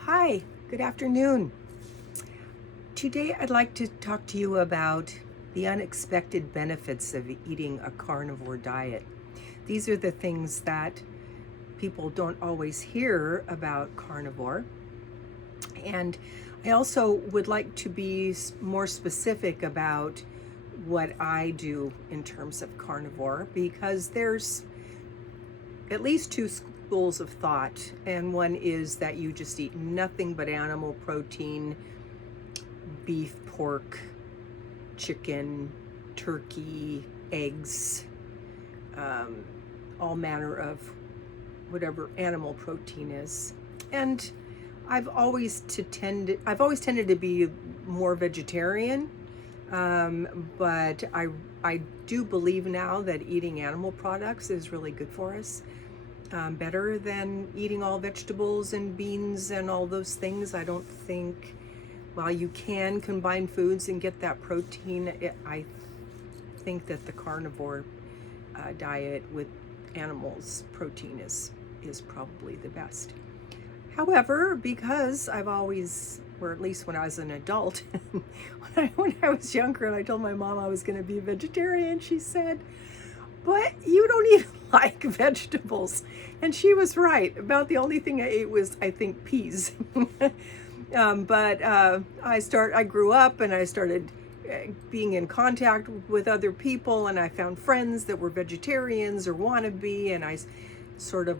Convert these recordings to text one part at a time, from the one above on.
Hi, good afternoon. Today I'd like to talk to you about the unexpected benefits of eating a carnivore diet. These are the things that people don't always hear about carnivore. And I also would like to be more specific about what I do in terms of carnivore, because there's at least two schools of thought, and one is that you just eat nothing but animal protein, beef, pork, chicken, turkey, eggs, all manner of whatever animal protein is. And I've always tended to be more vegetarian, but I do believe now that eating animal products is really good for us. Better than eating all vegetables and beans and all those things. I don't think, while you can combine foods and get that protein, I think that the carnivore diet with animals protein is probably the best. However, because I've always, or at least when I was an adult, when I was younger and I told my mom I was going to be a vegetarian, she said, "But you don't even like vegetables." And she was right. About the only thing I ate was, I think, peas. I grew up and I started being in contact with other people, and I found friends that were vegetarians or wannabe, and I sort of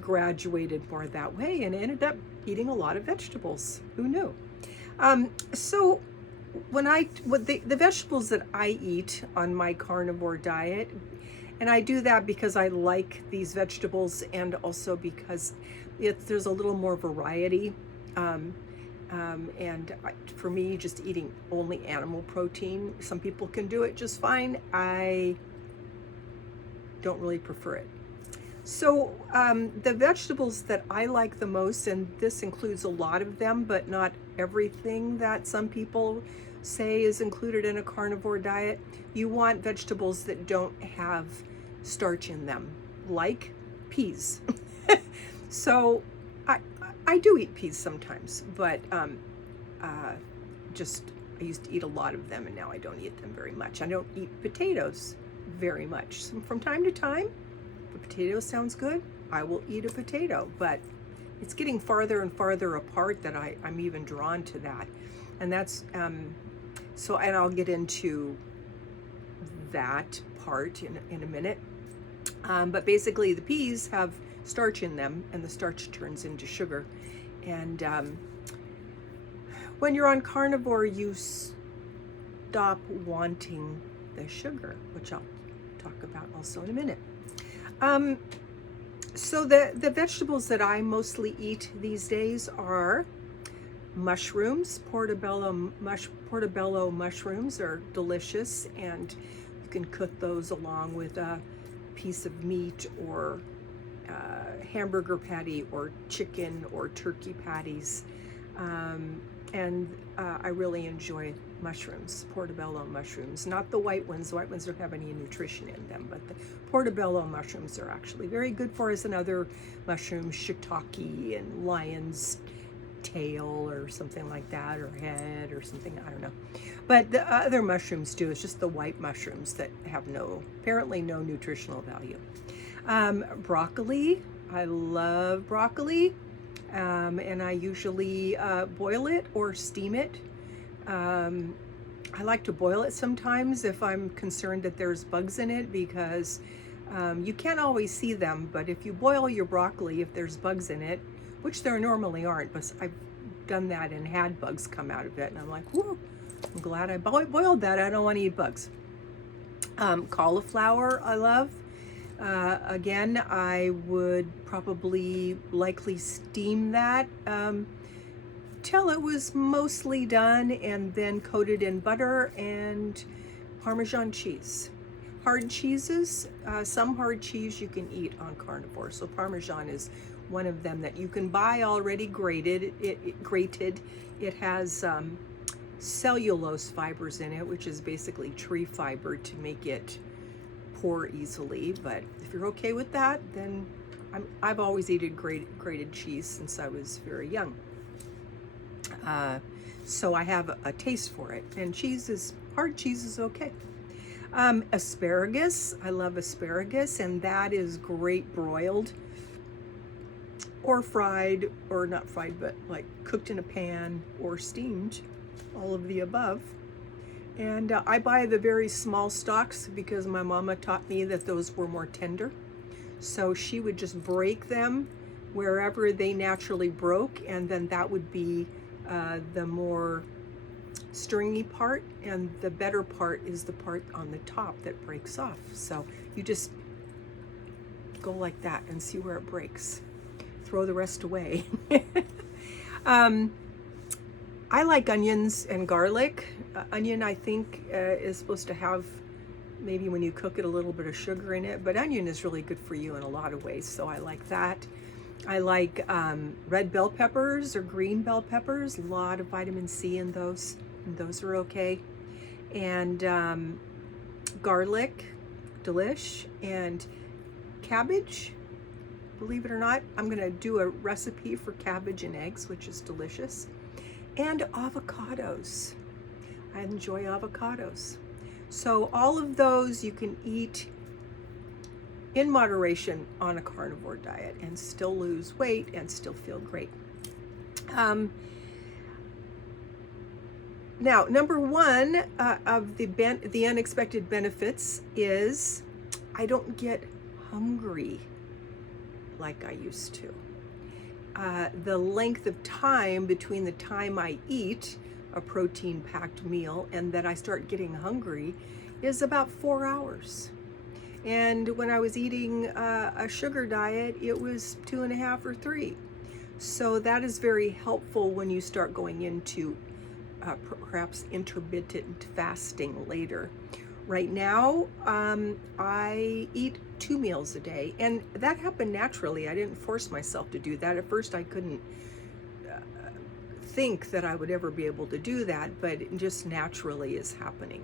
graduated more that way and ended up eating a lot of vegetables. Who knew? So what the vegetables that I eat on my carnivore diet, and I do that because I like these vegetables, and also because there's a little more variety. For me, just eating only animal protein, some people can do it just fine. I don't really prefer it. So the vegetables that I like the most, and this includes a lot of them, but not everything that some people say is included in a carnivore diet. You want vegetables that don't have starch in them, like peas. So I do eat peas sometimes, but I used to eat a lot of them, and now I don't eat them very much. I don't eat potatoes very much. So from time to time, if a potato sounds good, I will eat a potato, but it's getting farther and farther apart that I'm even drawn to that. And that's, and I'll get into that part in a minute. But basically the peas have starch in them, and the starch turns into sugar. And when you're on carnivore, you stop wanting the sugar, which I'll talk about also in a minute. So the vegetables that I mostly eat these days are mushrooms. Portobello mushrooms are delicious, and you can cook those along with a piece of meat, or hamburger patty, or chicken or turkey patties. I really enjoy mushrooms, portobello mushrooms, not the white ones. The white ones don't have any nutrition in them, but the portobello mushrooms are actually very good for us, and other mushrooms, shiitake and lion's tail or something like that, or head or something, I don't know. But the other mushrooms too, it's just the white mushrooms that have apparently no nutritional value. Broccoli, I love broccoli. And I usually boil it or steam it. I like to boil it sometimes if I'm concerned that there's bugs in it, because you can't always see them, but if you boil your broccoli, if there's bugs in it, which there normally aren't, but I've done that and had bugs come out of it, and I'm like, whoo, I'm glad I boiled that. I don't want to eat bugs. Cauliflower, I love. Again, I would probably likely steam that till it was mostly done, and then coat it in butter and Parmesan cheese. Hard cheeses, some hard cheese you can eat on carnivore. So Parmesan is one of them that you can buy already grated. It has cellulose fibers in it, which is basically tree fiber to make it pour easily. But if you're okay with that, then I've always eaten grated cheese since I was very young. So I have a taste for it, and hard cheese is okay. Asparagus, I love asparagus, and that is great broiled or fried, or not fried, but like cooked in a pan or steamed, all of the above. And I buy the very small stalks because my mama taught me that those were more tender. So she would just break them wherever they naturally broke, and then that would be the more stringy part, and the better part is the part on the top that breaks off. So you just go like that and see where it breaks. Throw the rest away. I like onions and garlic. Onion, I think, is supposed to have, maybe when you cook it, a little bit of sugar in it, but onion is really good for you in a lot of ways, so I like that. I like red bell peppers or green bell peppers, a lot of vitamin C in those, and those are okay. And garlic, delish, and cabbage. Believe it or not, I'm gonna do a recipe for cabbage and eggs, which is delicious. And avocados. I enjoy avocados. So all of those you can eat in moderation on a carnivore diet and still lose weight and still feel great. Now, number one of the unexpected benefits is I don't get hungry like I used to. The length of time between the time I eat a protein-packed meal and that I start getting hungry is about 4 hours. And when I was eating a sugar diet, it was 2.5 or 3. So that is very helpful when you start going into perhaps intermittent fasting later. Right now, I eat 2 meals a day, and that happened naturally. I didn't force myself to do that. At first, I couldn't think that I would ever be able to do that, but it just naturally is happening.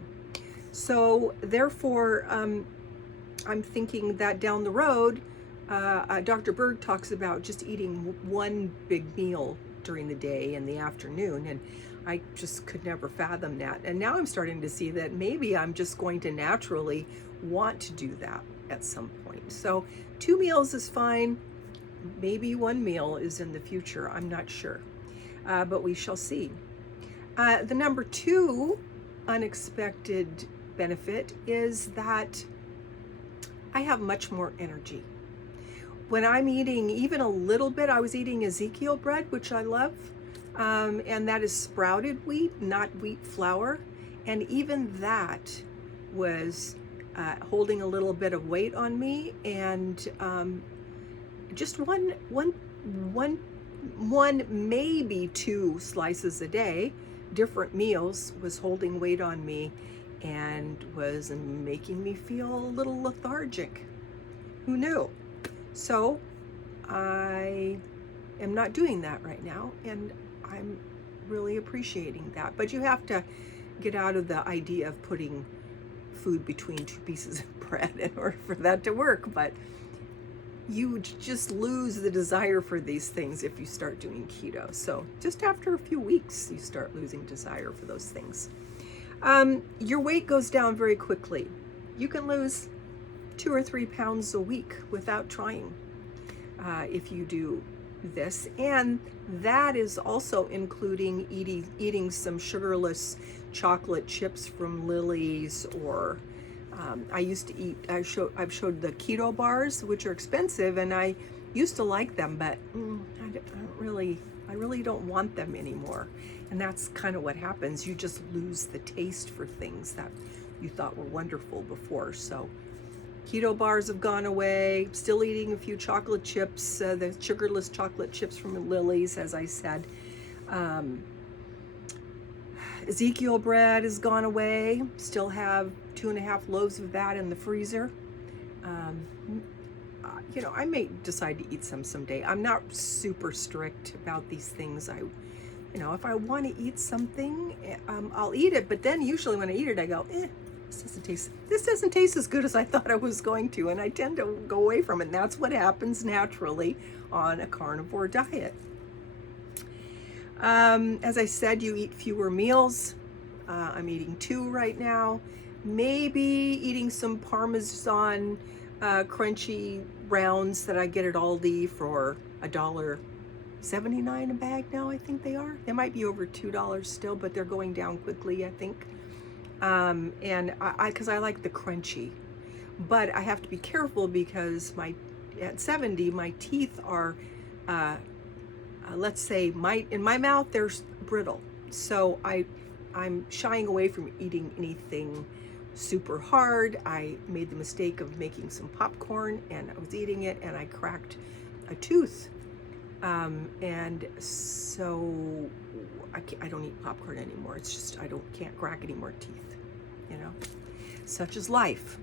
So therefore, I'm thinking that down the road, Dr. Berg talks about just eating one big meal during the day and the afternoon, and I just could never fathom that. And now I'm starting to see that maybe I'm just going to naturally want to do that at some point. So 2 meals is fine. Maybe 1 meal is in the future. I'm not sure, but we shall see. The number 2 unexpected benefit is that I have much more energy. When I'm eating even a little bit, I was eating Ezekiel bread, which I love. And that is sprouted wheat, not wheat flour. And even that was holding a little bit of weight on me. And just one, maybe 2 slices a day, different meals, was holding weight on me and was making me feel a little lethargic. Who knew? So I am not doing that right now, and I'm really appreciating that. But you have to get out of the idea of putting food between 2 pieces of bread in order for that to work. But you just lose the desire for these things if you start doing keto. So just after a few weeks, you start losing desire for those things. Your weight goes down very quickly. You can lose 2 or 3 pounds a week without trying if you do this. And that is also including eating some sugarless chocolate chips from Lily's, or I used to eat, I've showed the keto bars, which are expensive, and I used to like them, but I really don't want them anymore. And that's kind of what happens. You just lose the taste for things that you thought were wonderful before. So keto bars have gone away. Still eating a few chocolate chips, the sugarless chocolate chips from Lily's, as I said. Ezekiel bread has gone away. Still have 2.5 loaves of that in the freezer. You know, I may decide to eat some someday. I'm not super strict about these things. You know, if I want to eat something, I'll eat it. But then usually when I eat it, I go, This doesn't taste as good as I thought it was going to, and I tend to go away from it. And that's what happens naturally on a carnivore diet. As I said, you eat fewer meals. I'm eating 2 right now. Maybe eating some Parmesan crunchy rounds that I get at Aldi for $1.79 a bag now, I think they are. They might be over $2 still, but they're going down quickly, I think. And because I like the crunchy. But I have to be careful because at 70, my teeth are, let's say, in my mouth, they're brittle. So I'm shying away from eating anything super hard. I made the mistake of making some popcorn and I was eating it and I cracked a tooth. And so I don't eat popcorn anymore. It's just, can't crack any more teeth, you know, such is life.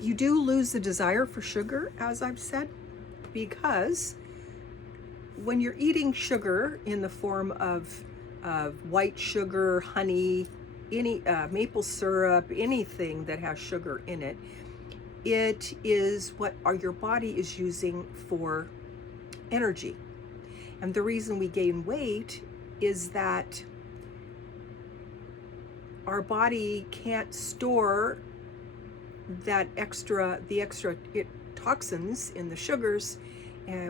You do lose the desire for sugar, as I've said, because when you're eating sugar in the form of white sugar, honey, any maple syrup, anything that has sugar in it, it is what your body is using for energy. And the reason we gain weight is that our body can't store the extra toxins in the sugars,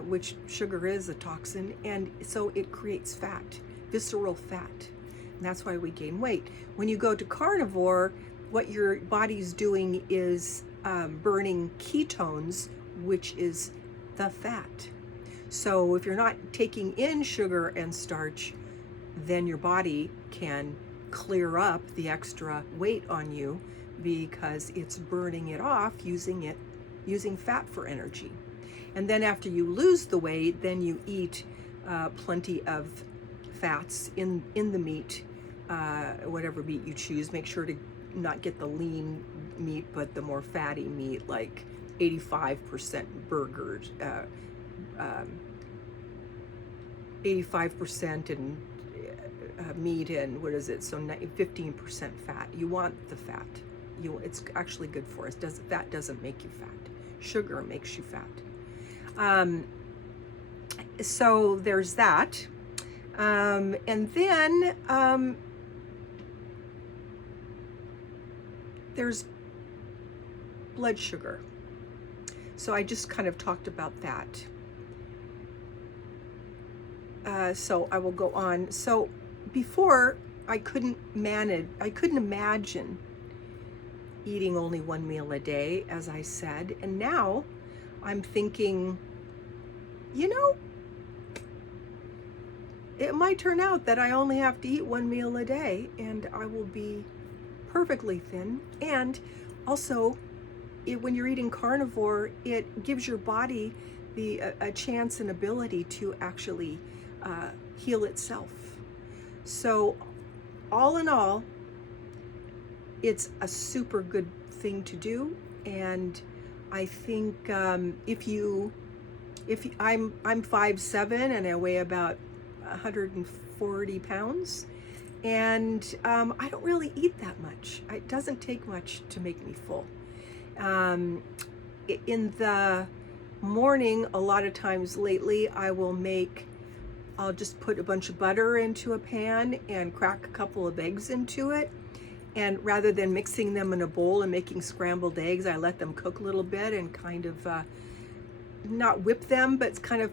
which sugar is a toxin, and so it creates fat, visceral fat. And that's why we gain weight. When you go to carnivore, what your body's doing is burning ketones, which is the fat. So if you're not taking in sugar and starch, then your body can clear up the extra weight on you because it's burning it off using fat for energy. And then after you lose the weight, then you eat plenty of fats in the meat, whatever meat you choose. Make sure to not get the lean meat, but the more fatty meat, like 85% burgers, 85% and meat, and what is it? So 15% fat. You want the fat. It's actually good for us. Fat doesn't make you fat. Sugar makes you fat. So there's that. And then there's blood sugar. So I just kind of talked about that. So I will go on. So before, I couldn't imagine eating only 1 meal a day, as I said. And now I'm thinking, it might turn out that I only have to eat 1 meal a day and I will be perfectly thin. And also, when you're eating carnivore, it gives your body a chance and ability to actually heal itself. So all in all, it's a super good thing to do. And I think if I'm 5'7" and I weigh about 140 pounds, and I don't really eat that much. It doesn't take much to make me full. In the morning, a lot of times lately, I'll just put a bunch of butter into a pan and crack a couple of eggs into it. And rather than mixing them in a bowl and making scrambled eggs, I let them cook a little bit and kind of not whip them, but kind of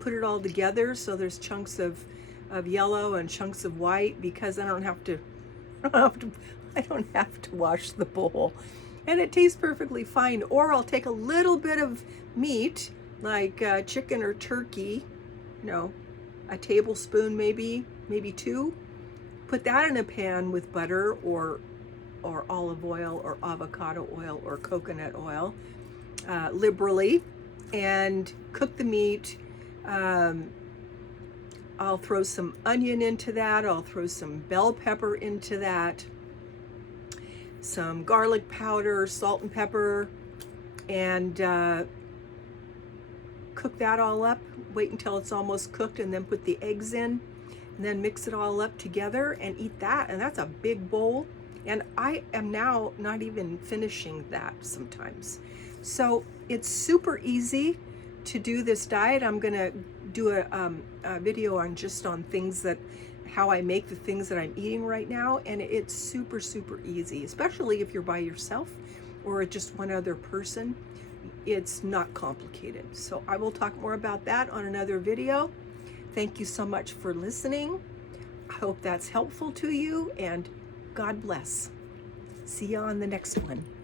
put it all together so there's chunks of yellow and chunks of white, because I don't have to wash the bowl, and it tastes perfectly fine. Or I'll take a little bit of meat, like chicken or turkey, a tablespoon, maybe 2. Put that in a pan with butter or olive oil or avocado oil or coconut oil liberally, and cook the meat. I'll throw some onion into that. I'll throw some bell pepper into that, some garlic powder, salt and pepper, and cook that all up. Wait until it's almost cooked and then put the eggs in. and then mix it all up together and eat that. And that's a big bowl. And I am now not even finishing that sometimes. So it's super easy to do this diet. I'm gonna do a video on just on things that, how I make the things that I'm eating right now. And it's super, super easy, especially if you're by yourself or just one other person. It's not complicated. So I will talk more about that on another video. Thank you so much for listening. I hope that's helpful to you, and God bless. See you on the next one.